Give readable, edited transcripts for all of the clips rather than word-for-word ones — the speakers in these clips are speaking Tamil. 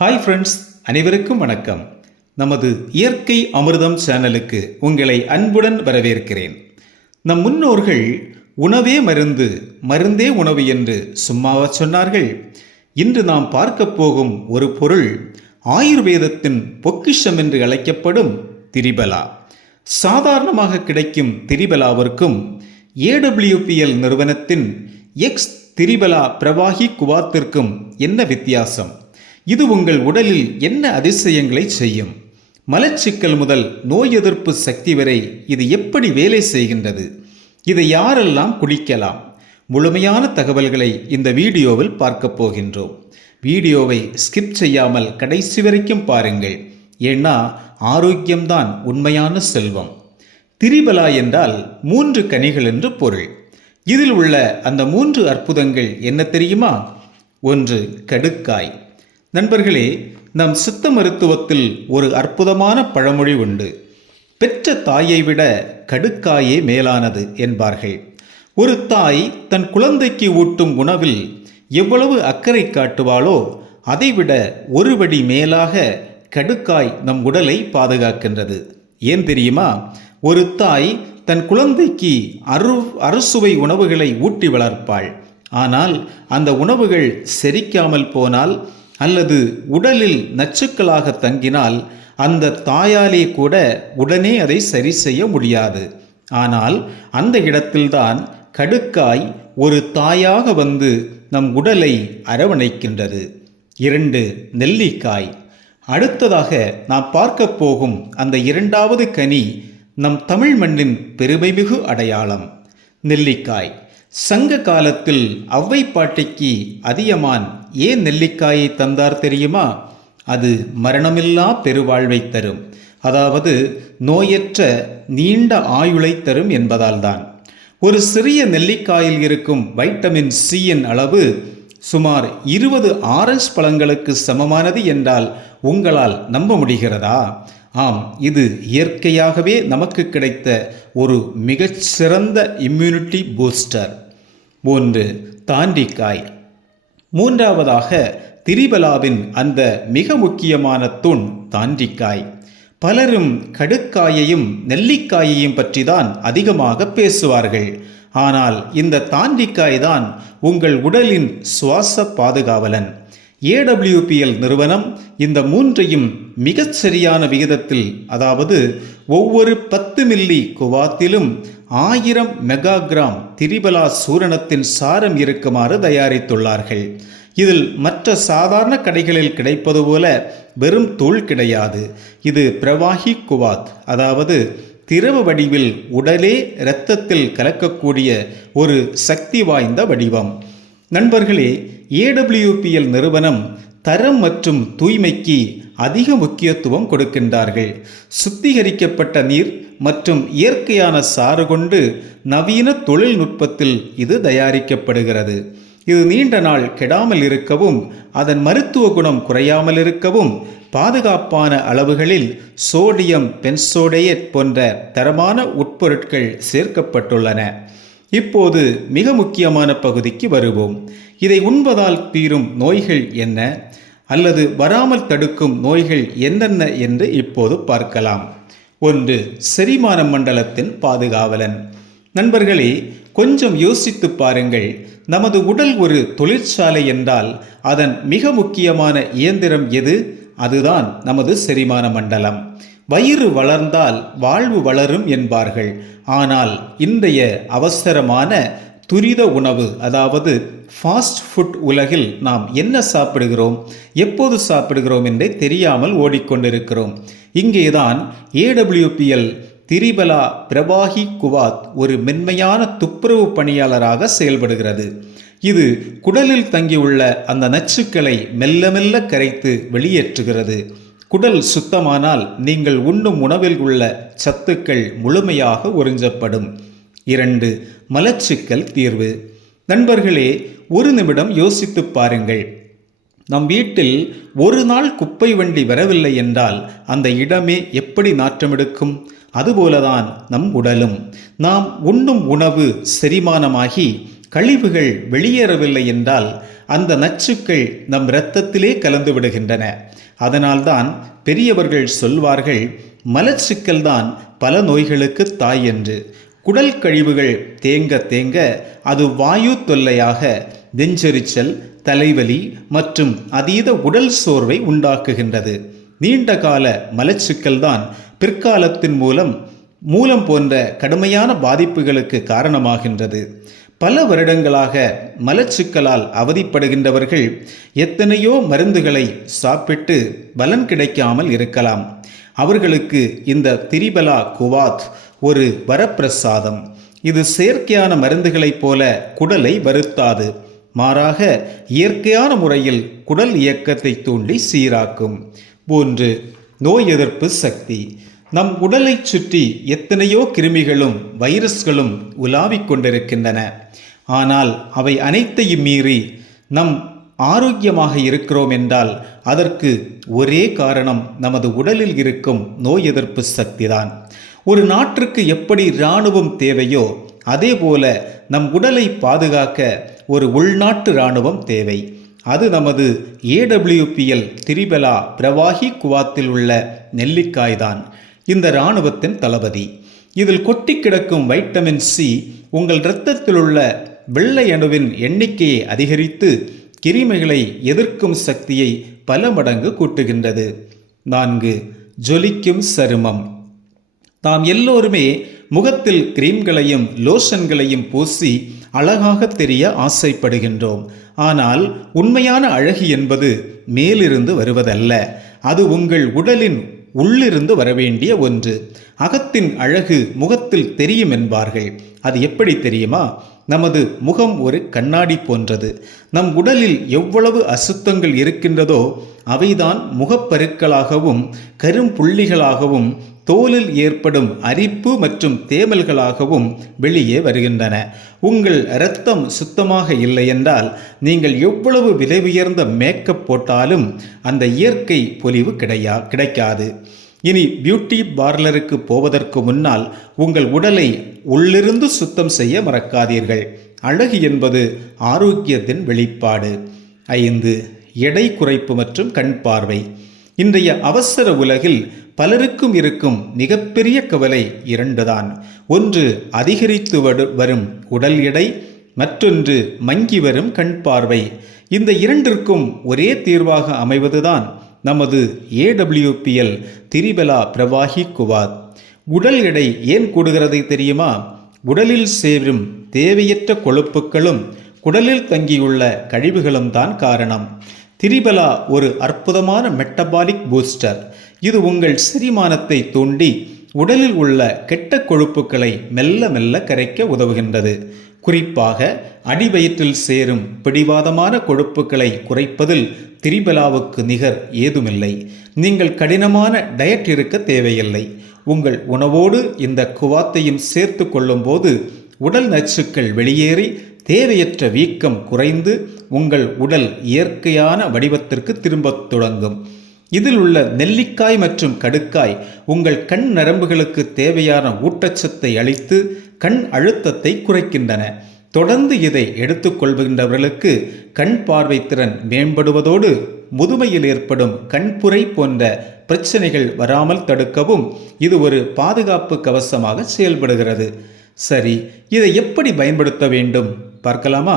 ஹாய் ஃப்ரெண்ட்ஸ், அனைவருக்கும் வணக்கம். நமது இயற்கை அமிர்தம் சேனலுக்கு உங்களை அன்புடன் வரவேற்கிறேன். நம் முன்னோர்கள் உணவே மருந்து, மருந்தே உணவு என்று சும்மாவா சொன்னார்கள்? இன்று நாம் பார்க்க போகும் ஒரு பொருள் ஆயுர்வேதத்தின் பொக்கிஷம் என்று அழைக்கப்படும் திரிபலா. சாதாரணமாக கிடைக்கும் திரிபலாவிற்கும் AWPL நிறுவனத்தின் எக்ஸ் திரிபலா பிரவாகி குவாத்திற்கும் என்ன வித்தியாசம்? இது உங்கள் உடலில் என்ன அதிசயங்களை செய்யும்? மலச்சிக்கல் முதல் நோய் எதிர்ப்பு சக்தி வரை இது எப்படி வேலை செய்கின்றது? இதை யாரெல்லாம் குடிக்கலாம்? முழுமையான தகவல்களை இந்த வீடியோவில் பார்க்க போகின்றோம். வீடியோவை ஸ்கிப் செய்யாமல் கடைசி வரைக்கும் பாருங்கள். ஏன்னா ஆரோக்கியம்தான் உண்மையான செல்வம். திரிபலா என்றால் 3 கனிகள் என்று பொருள். இதில் உள்ள அந்த 3 அற்புதங்கள் என்ன தெரியுமா? 1. கடுக்காய். நண்பர்களே, நம் சித்த மருத்துவத்தில் ஒரு அற்புதமான பழமொழி உண்டு. பெற்ற தாயை விட கடுக்காயே மேலானது என்பார்கள். ஒரு தாய் தன் குழந்தைக்கு ஊட்டும் உணவில் எவ்வளவு அக்கறை காட்டுவாளோ அதைவிட ஒரு படி மேலாக கடுக்காய் நம் உடலை பாதுகாக்கின்றது. ஏன் தெரியுமா? ஒரு தாய் தன் குழந்தைக்கு அறுசுவை உணவுகளை ஊட்டி வளர்ப்பாள். ஆனால் அந்த உணவுகள் செரிக்காமல் போனால் அல்லது உடலில் நச்சுக்களாக தங்கினால் அந்த தாயாலே கூட உடனே அதை சரி செய்ய முடியாது. ஆனால் அந்த இடத்தில்தான் கடுக்காய் ஒரு தாயாக வந்து நம் உடலை அரவணைக்கின்றது. 2. நெல்லிக்காய். அடுத்ததாக நாம் பார்க்க போகும் அந்த 2வது கனி நம் தமிழ் மண்ணின் பெருமைமிகு அடையாளம் நெல்லிக்காய். சங்க காலத்தில் ஔவை பாட்டிக்கு அதியமான் ஏன் நெல்லிக்காயை தந்தார் தெரியுமா? அது மரணமில்லா பெருவாழ்வை தரும், அதாவது நோயற்ற நீண்ட ஆயுளை தரும் என்பதால் தான். ஒரு சிறிய நெல்லிக்காயில் இருக்கும் வைட்டமின் சியின் அளவு சுமார் 20 ஆரஞ்சு பழங்களுக்கு சமமானது என்றால் உங்களால் நம்ப முடிகிறதா? ஆம், இது இயற்கையாகவே நமக்கு கிடைத்த ஒரு மிகச்சிறந்த இம்யூனிட்டி பூஸ்டர். 3. தாண்டிக்காய். 3வதாக திரிபலாவின் அந்த மிக முக்கியமான தூண் தாண்டிக்காய். பலரும் கடுக்காயையும் நெல்லிக்காயையும் பற்றி தான் அதிகமாக பேசுவார்கள். ஆனால் இந்த தாண்டிக்காய் தான் உங்கள் உடலின் சுவாச பாதுகாவலன். AWPL நிறுவனம் இந்த 3ஐயும் மிகச் சரியான விகிதத்தில், அதாவது ஒவ்வொரு 10 மில்லி குவாத்திலும் 1000 மெகாகிராம் திரிபலா சூரணத்தின் சாரம் இருக்குமாறு தயாரித்துள்ளார்கள். இதில் மற்ற சாதாரண கடைகளில் கிடைப்பது போல வெறும் தூள் கிடையாது. இது பிரவாகி குவாத், அதாவது திரவ வடிவில் உடலே இரத்தத்தில் கலக்கக்கூடிய ஒரு சக்தி வாய்ந்த வடிவம். நண்பர்களே, AWPL நிறுவனம் தரம் மற்றும் தூய்மைக்கு அதிக முக்கியத்துவம் கொடுக்கின்றார்கள். சுத்திகரிக்கப்பட்ட நீர் மற்றும் இயற்கையான சாறு கொண்டு நவீன தொழில்நுட்பத்தில் இது தயாரிக்கப்படுகிறது. இது நீண்ட நாள் கெடாமல் இருக்கவும், அதன் மருத்துவ குணம் குறையாமல் இருக்கவும் பாதுகாப்பான அளவுகளில் சோடியம் பென்சோடேட் போன்ற தரமான உட்பொருட்கள் சேர்க்கப்பட்டுள்ளன. இப்போது மிக முக்கியமான பகுதிக்கு வருவோம். இதை உண்பதால் தீரும் நோய்கள் என்ன, அல்லது வராமல் தடுக்கும் நோய்கள் என்னென்ன என்று இப்போது பார்க்கலாம். 1. செரிமான மண்டலத்தின் பாதுகாவலன். நண்பர்களே, கொஞ்சம் யோசித்து பாருங்கள். நமது உடல் ஒரு தொழிற்சாலை என்றால் அதன் மிக முக்கியமான இயந்திரம் எது? அதுதான் நமது செரிமான மண்டலம். வயிறு வளர்ந்தால் வாழ்வு வளரும் என்பார்கள். ஆனால் இன்றைய அவசரமான துரித உணவு, அதாவது ஃபாஸ்ட் ஃபுட் உலகில் நாம் என்ன சாப்பிடுகிறோம், எப்போது சாப்பிடுகிறோம் என்றே தெரியாமல் ஓடிக்கொண்டிருக்கிறோம். இங்கேதான் AWPL திரிபலா பிரவாகி குவாத் ஒரு மென்மையான துப்புரவு பணியாளராக செயல்படுகிறது. இது குடலில் தங்கியுள்ள அந்த நச்சுக்களை மெல்ல மெல்ல கரைத்து வெளியேற்றுகிறது. குடல் சுத்தமானால் நீங்கள் உண்ணும் உணவில் உள்ள சத்துக்கள் முழுமையாக உறிஞ்சப்படும். 2. மலச்சிக்கல் தீர்வு. நண்பர்களே, ஒரு நிமிடம் யோசித்து பாருங்கள். நம் வீட்டில் ஒரு நாள் குப்பை வண்டி வரவில்லை என்றால் அந்த இடமே எப்படி நாற்றமெடுக்கும்? அதுபோலதான் நம் உடலும். நாம் உண்ணும் உணவு செரிமானமாகி கழிவுகள் வெளியேறவில்லை என்றால் அந்த நச்சுக்கள் நம் இரத்தத்திலே கலந்து விடுகின்றன. அதனால்தான் பெரியவர்கள் சொல்வார்கள், மலச்சிக்கல் தான் பல நோய்களுக்கு தாய் என்று. குடல் கழிவுகள் தேங்க தேங்க அது வாயு தொல்லையாக நெஞ்செரிச்சல், தலைவலி மற்றும் அதீத உடல் சோர்வை உண்டாக்குகின்றது. நீண்டகால மலச்சிக்கல் தான் பிற்காலத்தின் மூலம் போன்ற கடுமையான பாதிப்புகளுக்கு காரணமாகின்றது. பல வருடங்களாக மலச்சிக்கலால் அவதிப்படுகின்றவர்கள் எத்தனையோ மருந்துகளை சாப்பிட்டு பலன் கிடைக்காமல் இருக்கலாம். அவர்களுக்கு இந்த திரிபலா குவாத் ஒரு வரப்பிரசாதம். இது செயற்கையான மருந்துகளைப் போல குடலை வருத்தாது. மாறாக இயற்கையான முறையில் குடல் இயக்கத்தை தூண்டி சீராக்கும். 3. நோய் எதிர்ப்பு சக்தி. நம் உடலை சுற்றி எத்தனையோ கிருமிகளும் வைரஸ்களும் உலாவிக் கொண்டிருக்கின்றன. ஆனால் அவை அனைத்தையும் மீறி நம் ஆரோக்கியமாக இருக்கிறோம் என்றால் அதற்கு ஒரே காரணம் நமது உடலில் இருக்கும் நோய் எதிர்ப்பு சக்திதான். ஒரு நாட்டிற்கு எப்படி இராணுவம் தேவையோ அதேபோல நம் உடலை பாதுகாக்க ஒரு உள்நாட்டு இராணுவம் தேவை. அது நமது AWPL திரிபலா பிரவாகி குவாத்தில் உள்ள நெல்லிக்காய்தான் இந்த இராணுவத்தின் தளபதி. இதில் கொட்டி கிடக்கும் வைட்டமின் C உங்கள் இரத்தத்தில் உள்ள வெள்ளை அணுவின் எண்ணிக்கையை அதிகரித்து கிருமிகளை எதிர்க்கும் சக்தியை பல மடங்கு கூட்டுகின்றது. 4. ஜொலிக்கும் சருமம். நாம் எல்லோருமே முகத்தில் கிரீம்களையும் லோஷன்களையும் பூசி அழகாக தெரிய ஆசைப்படுகின்றோம். ஆனால் உண்மையான அழகு என்பது மேலிருந்து வருவதல்ல, அது உங்கள் உடலின் உள்ளிருந்து வரவேண்டிய ஒன்று. அகத்தின் அழகு முகத்தில் தெரியும் என்பார்கள். அது எப்படி தெரியுமா? நமது முகம் ஒரு கண்ணாடி போன்றது. நம் உடலில் எவ்வளவு அசுத்தங்கள் இருக்கின்றதோ அவைதான் முகப்பருக்களாகவும் கரும்புள்ளிகளாகவும் தோலில் ஏற்படும் அரிப்பு மற்றும் தேமல்களாகவும் வெளியே வருகின்றன. உங்கள் இரத்தம் சுத்தமாக இல்லை என்றால் நீங்கள் எவ்வளவு விலை உயர்ந்த மேக்கப் போட்டாலும் அந்த இயற்கை பொலிவு கிடைக்காது. இனி பியூட்டி பார்லருக்கு போவதற்கு முன்னால் உங்கள் உடலை உள்ளிருந்து சுத்தம் செய்ய மறக்காதீர்கள். அழகு என்பது ஆரோக்கியத்தின் வெளிப்பாடு. 5. எடை குறைப்பு மற்றும் கண் பார்வை. இன்றைய அவசர உலகில் பலருக்கும் இருக்கும் மிகப்பெரிய கவலை 2 தான். ஒன்று அதிகரித்து வரும் உடல் எடை, மற்றொன்று மங்கி வரும் கண் பார்வை. இந்த இரண்டிற்கும் ஒரே தீர்வாக அமைவதுதான் நமது AWPL திரிபலா பிரவாகி குவாத். உடல் எடை ஏன் கூடுகிறது தெரியுமா? உடலில் சேரும் தேவையற்ற கொழுப்புகளும் குடலில் தங்கியுள்ள கழிவுகளும் தான் காரணம். திரிபலா ஒரு அற்புதமான மெட்டபாலிக் பூஸ்டர். இது உங்கள் செரிமானத்தை தூண்டி உடலில் உள்ள கெட்ட கொழுப்புக்களை மெல்ல மெல்ல கரைக்க உதவுகின்றது. குறிப்பாக அடிவயிற்றில் சேரும் பிடிவாதமான கொழுப்புக்களை குறைப்பதில் திரிபலாவுக்கு நிகர் ஏதுமில்லை. நீங்கள் கடினமான டயட் இருக்க தேவையில்லை. உங்கள் உணவோடு இந்த குவாத்தையும் சேர்த்து கொள்ளும்போது உடல் நச்சுக்கள் வெளியேறி தேவையற்ற வீக்கம் குறைந்து உங்கள் உடல் இயற்கையான வடிவத்திற்கு திரும்பத் தொடங்கும். இதில் உள்ள நெல்லிக்காய் மற்றும் கடுக்காய் உங்கள் கண் நரம்புகளுக்கு தேவையான ஊட்டச்சத்தை அளித்து கண் அழுத்தத்தை குறைக்கின்றன. தொடர்ந்து இதை எடுத்துக்கொள்கின்றவர்களுக்கு கண் பார்வை திறன் மேம்படுவதோடு முதுமையில் ஏற்படும் கண்புரை போன்ற பிரச்சனைகள் வராமல் தடுக்கவும் இது ஒரு பாதுகாப்பு கவசமாக செயல்படுகிறது. சரி, இதை எப்படி பயன்படுத்த வேண்டும் பார்க்கலாமா?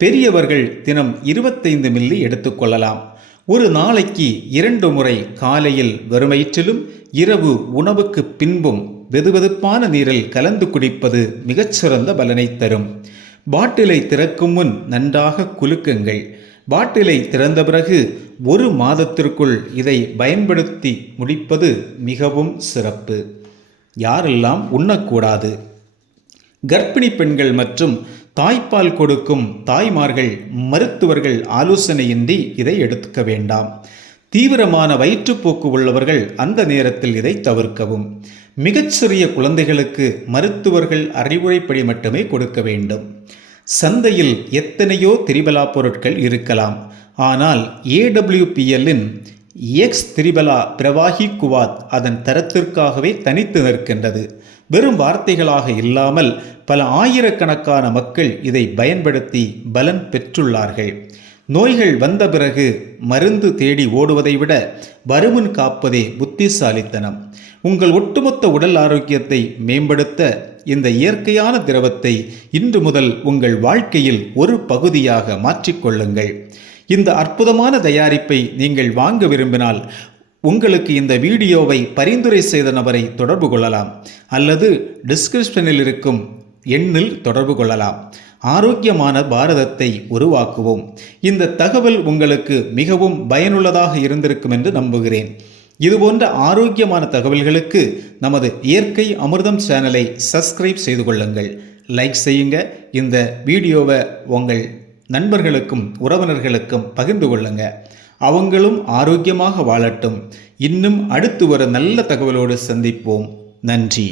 பெரியவர்கள் தினம் 25 மில்லி எடுத்துக்கொள்ளலாம். ஒரு நாளைக்கு 2 முறை காலையில் வெறுமயிற்றிலும் இரவு உணவுக்கு பின்பும் வெதுவெதுப்பான நீரில் கலந்து குடிப்பது மிகச்சிறந்த பலனை தரும். பாட்டிலை திறக்கும் முன் நன்றாக குலுக்குங்கள். பாட்டிலை திறந்த பிறகு 1 மாதத்திற்குள் இதை பயன்படுத்தி முடிப்பது மிகவும் சிறப்பு. யாரெல்லாம் உண்ணக்கூடாது? கர்ப்பிணி பெண்கள் மற்றும் தாய்ப்பால் கொடுக்கும் தாய்மார்கள் மருத்துவர்கள் ஆலோசனையின்றி இதை எடுத்துக்க வேண்டாம். தீவிரமான வயிற்றுப்போக்கு உள்ளவர்கள் அந்த நேரத்தில் இதை தவிர்க்கவும். மிகச்சிறிய குழந்தைகளுக்கு மருத்துவர்கள் அறிவுரைப்படி மட்டுமே கொடுக்க வேண்டும். சந்தையில் எத்தனையோ திரிபலா பொருட்கள் இருக்கலாம். ஆனால் AWPLின் எக்ஸ் திரிபலா பிரவாகி குவாத் அதன் தரத்திற்காகவே தனித்து நிற்கின்றது. வெறும் வார்த்தைகளாக இல்லாமல் பல ஆயிரக்கணக்கான மக்கள் இதை பயன்படுத்தி பலன் பெற்றுள்ளார்கள். நோய்கள் வந்த பிறகு மருந்து தேடி ஓடுவதை விட வருமுன் காப்பதே புத்திசாலித்தனம். உங்கள் ஒட்டுமொத்த உடல் ஆரோக்கியத்தை மேம்படுத்த இந்த இயற்கையான திரவத்தை இன்று முதல் உங்கள் வாழ்க்கையில் ஒரு பகுதியாக மாற்றிக்கொள்ளுங்கள். இந்த அற்புதமான தயாரிப்பை நீங்கள் வாங்க விரும்பினால் உங்களுக்கு இந்த வீடியோவை பரிந்துரை செய்த நபரை தொடர்பு கொள்ளலாம் அல்லது டிஸ்கிரிப்ஷனில் இருக்கும் எண்ணில் தொடர்பு கொள்ளலாம். ஆரோக்கியமான பாரதத்தை உருவாக்குவோம். இந்த தகவல் உங்களுக்கு மிகவும் பயனுள்ளதாக இருந்திருக்கும் என்று நம்புகிறேன். இதுபோன்ற ஆரோக்கியமான தகவல்களுக்கு நமது இயற்கை அமிர்தம் சேனலை சப்ஸ்கிரைப் செய்து கொள்ளுங்கள். லைக் செய்யுங்க. இந்த வீடியோவை உங்கள் நண்பர்களுக்கும் உறவினர்களுக்கும் பகிர்ந்து கொள்ளுங்க. அவங்களும் ஆரோக்கியமாக வாழட்டும். இன்னும் அடுத்து ஒரு நல்ல தகவலோடு சந்திப்போம். நன்றி.